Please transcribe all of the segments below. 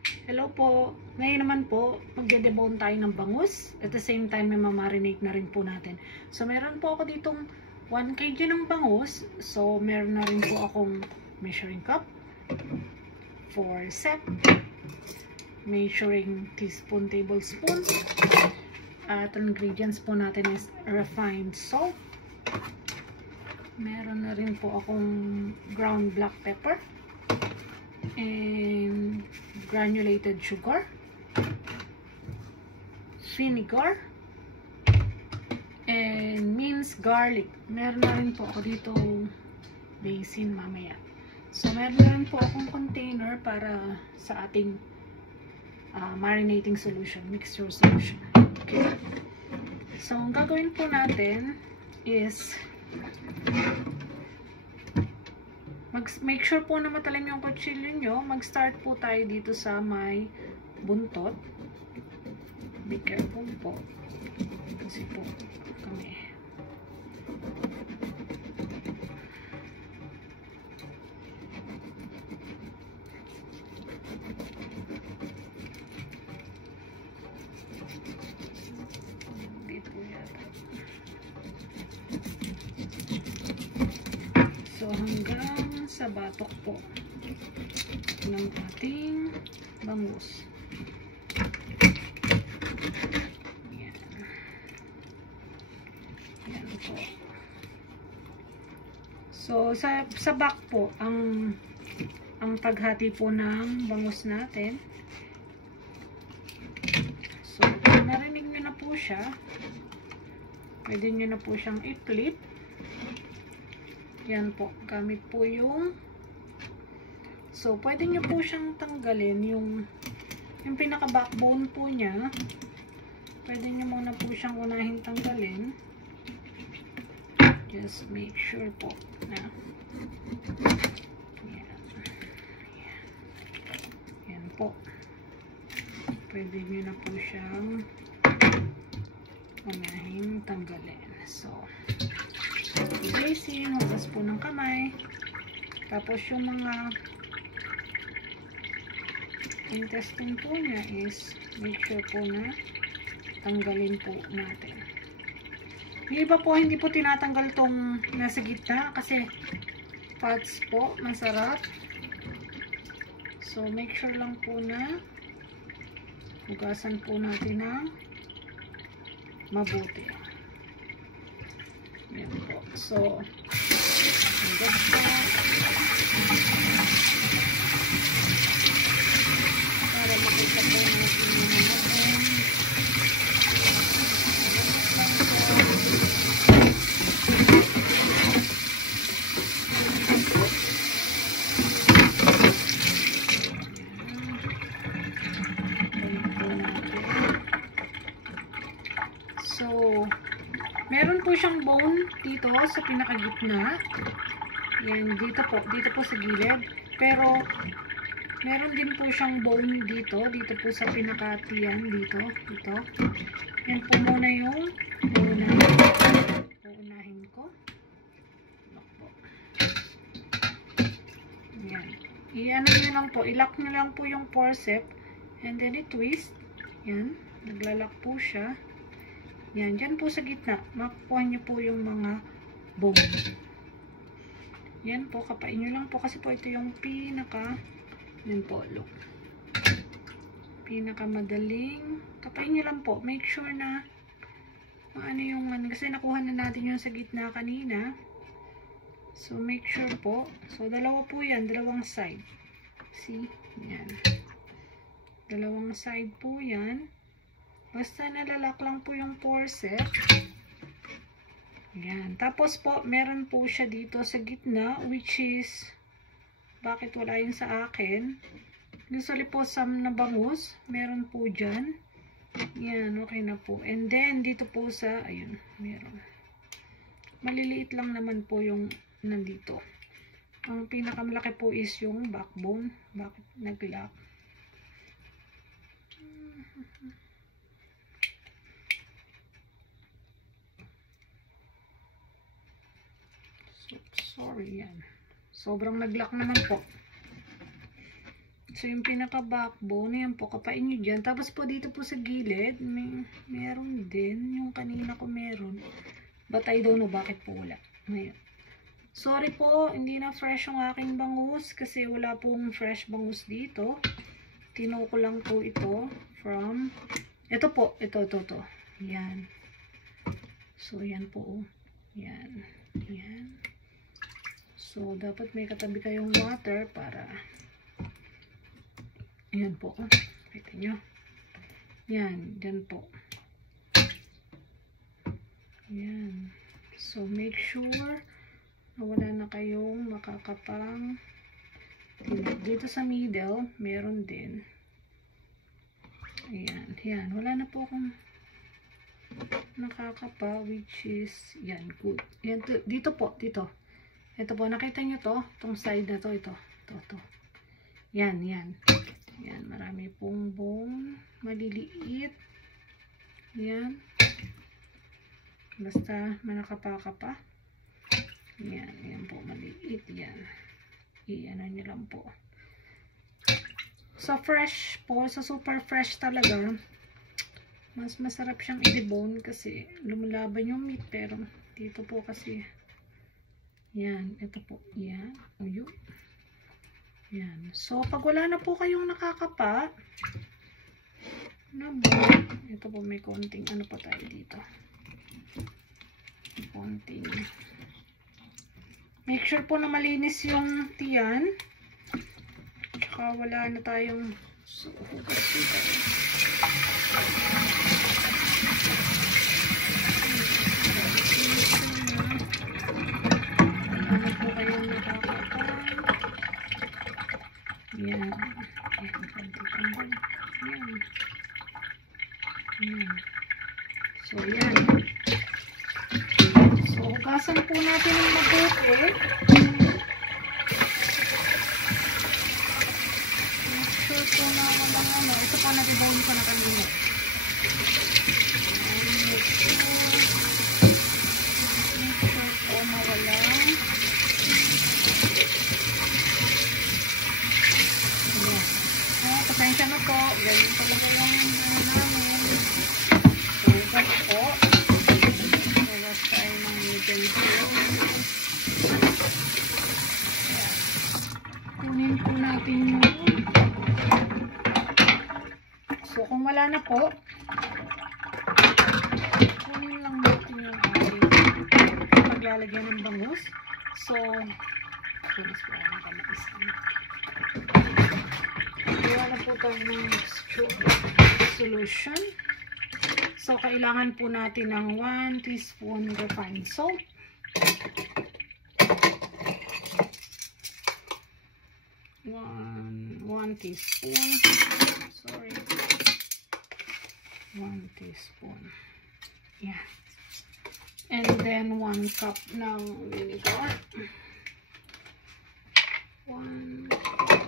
Hello po. Ngayon naman po, magde-debone tayo ng bangus. At the same time, may mamarinate na rin po natin. So, meron po ako ditong 1 kg ng bangus. So, meron na rin po akong measuring cup, forceps, measuring teaspoon, tablespoon. At ingredients po natin is refined salt. Meron na rin po akong ground black pepper. And granulated sugar, vinegar, and minced garlic. Meron na rin po ako dito basin mamaya. So, meron na rin po akong container para sa ating marinating solution, mixture solution. Okay. So, ang gagawin po natin is make sure po na matalim yung kutsilyo nyo. Mag-start po tayo dito sa may buntot. Be careful po. Kasi po kami. Dito yata. So, hanggang sa batok po ng ating bangus. Yan. Yan po. So, sa back po, ang paghati po ng bangus natin. So, kung narinig nyo na po siya, pwede nyo na po siyang i-flip. Yan po, gamit po yung pwede nyo po siyang tanggalin yung pinaka backbone po niya. Pwede nyo muna po siyang unahin tanggalin. Just make sure po na yan po. Pwede nyo na po siyang unahin tanggalin. So, basin, hugas po ng kamay. Tapos yung mga intestine po niya is make sure po na tanggalin po natin. Yung iba po hindi po tinatanggal tong nasa gitna kasi fats po, masarap. So make sure lang po na hugasan po natin ng mabuti. Yan po. So, hugas po. Para makita po natin yung mga meron po siyang bone dito sa pinakagitna. Yan, dito po sa gilid. Pero, meron din po siyang bone dito po sa pinakatiyan, dito. Yan po muna yung uunahin ko. Yan. I-ano nyo lang po, i-lock nyo lang po yung forceps, and then i-twist. Yan, naglalak po siya. Yan, dyan po sa gitna, makukuha nyo po yung mga bone. Yan po, kapain nyo lang po kasi po ito yung yan po, look. Madaling, kapain nyo lang po. Make sure na, kasi nakuha na natin yung sa gitna kanina. So, make sure po. So, dalawa po yan, dalawang side. See? Yan. Dalawang side po yan. Basta nalalak lang po yung forceps. Yan. Tapos po, meron po siya dito sa gitna, which is, bakit wala yun sa akin? Usually po, some na bangus, meron po dyan. Yan, okay na po. And then, dito po sa, ayun, meron. Maliliit lang naman po yung nandito. Ang pinakamalaki po is yung backbone. Bakit nag-lock? Sorry yan. Sobrang nag-lock naman po. So, yung pinaka-backbone, yan po, kapain nyo dyan. Tapos po, dito po sa gilid, meron din. Yung kanina ko meron. But I don't know bakit po wala. Ngayon. Sorry po, hindi na fresh yung aking bangus kasi wala pong fresh bangus dito. Tinuko lang po ito from, ito po, ito. Yan. So, yan po. Yan. Yan. So, dapat may katabi kayong water para, yan po. Kita nyo. Yan. Yan po. Yan. So, make sure na wala na kayong makakapang dito sa middle. Meron din. Ayan. Yan. Wala na po akong nakakapa, which is, yan. Good. Yan. Dito po. Dito. Ito po. Nakita nyo to? Itong side na to. Ito. Yan. Yan. Yan. Marami pong bone. Maliliit. Yan. Basta manakapa-kapa. Yan. Yan po. Maliit. Yan. Iyan nyo lang po. Sa fresh po, sa super fresh talaga, mas masarap siyang i-debone kasi lumalaban yung meat. Pero dito po kasi, yan. Ito po. Yan. O yun. Yan. So, pag wala na po kayong nakakapa, ito po may konting ano pa tayo dito. Konting. Make sure po na malinis yung tiyan. Tsaka wala na tayong hugas dito. Wala na po kayong nakakapa. Yan. Yan. Yan. So, yan. So, hugasan po natin ng mabuti. Make sure po na walang ano. Ito po na-debone ko na kanina. Make sure po na walang pasensya na po. Ganyan pa lang yung namin. So, hugas po. Hugas tayo ng utensils. Kunin po natin yung so, kung wala na po, kunin lang natin yung paglalagyan ng bangus. So, mas wala na kamais na. Wala po tayo ng solution. So, kailangan po natin ng 1 teaspoon refined salt. 1 teaspoon. Sorry. 1 teaspoon. Yeah. And then 1 cup ng vinegar. 1 cup.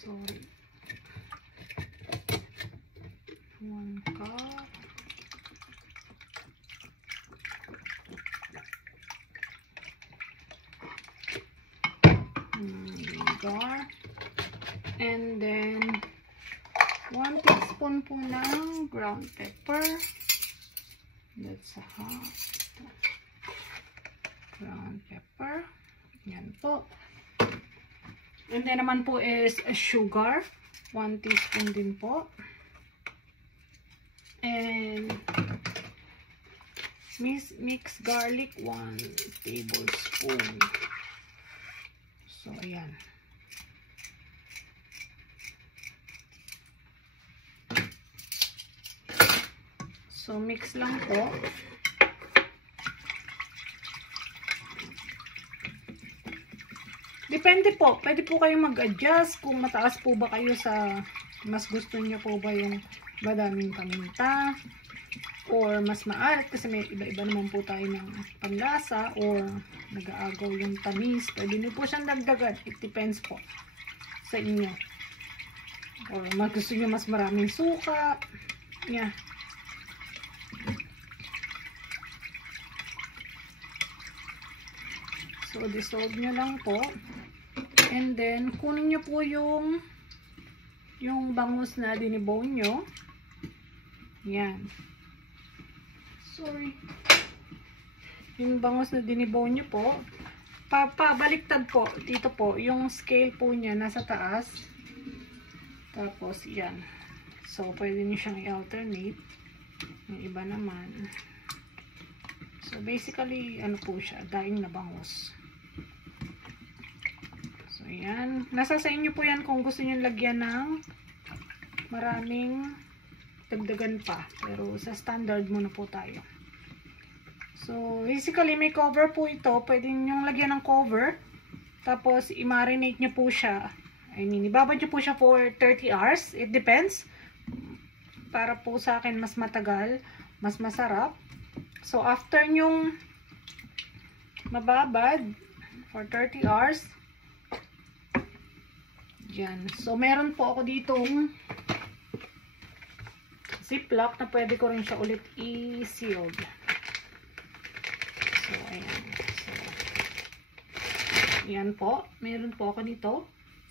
So, 1 cup. Vinegar. And then, 1 teaspoon po ng ground pepper. That's a half. Ground pepper. Yan po. And then naman po is sugar. 1 teaspoon din po. And mixed garlic, 1 tablespoon. So, ayan. So, mix lang po. Depende po. Pwede po kayong mag-adjust kung mataas po ba kayo sa mas gusto niyo po ba yung madaming paminta or mas maalat kasi may iba-iba naman po tayo ng panlasa or nag-aagaw yung tamis. Pwede niyo po siyang dagdagan. It depends po sa inyo. Or gusto nyo mas maraming suka. Yeah. So, dissolve nyo lang po. And then, kunin nyo po yung bangus na dinibone nyo. Yan. Sorry. Yung bangus na dinibone nyo po. Pabaliktad po. Dito po. Yung scale po niya nasa taas. Tapos, yan. So, pwede nyo siyang i-alternate. Yung iba naman. So, basically, ano po siya? Daing na bangus. So, yan. Nasa sa inyo po yan kung gusto nyo lagyan ng maraming dagdagan pa. Pero, sa standard muna po tayo. So, basically, may cover po ito. Pwede nyo lagyan ng cover. Tapos, i-marinate nyo po siya. I mean, ibabad nyo po siya for 30 hours. It depends. Para po sa akin, mas matagal, mas masarap. So, after nyong mababad for 30 hours, yan. So, meron po ako ditong ziplock na pwede ko rin siya ulit i-sealed. So, ayan. So, yan po. Meron po ako dito.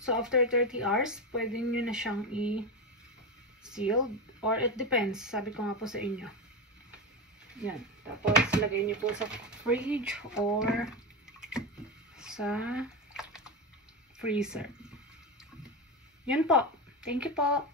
So, after 30 hours, pwede nyo na siyang i-sealed. Or it depends. Sabi ko nga po sa inyo. Yan. Tapos, lagay nyo po sa fridge or sa freezer. Yan po. Thank you po.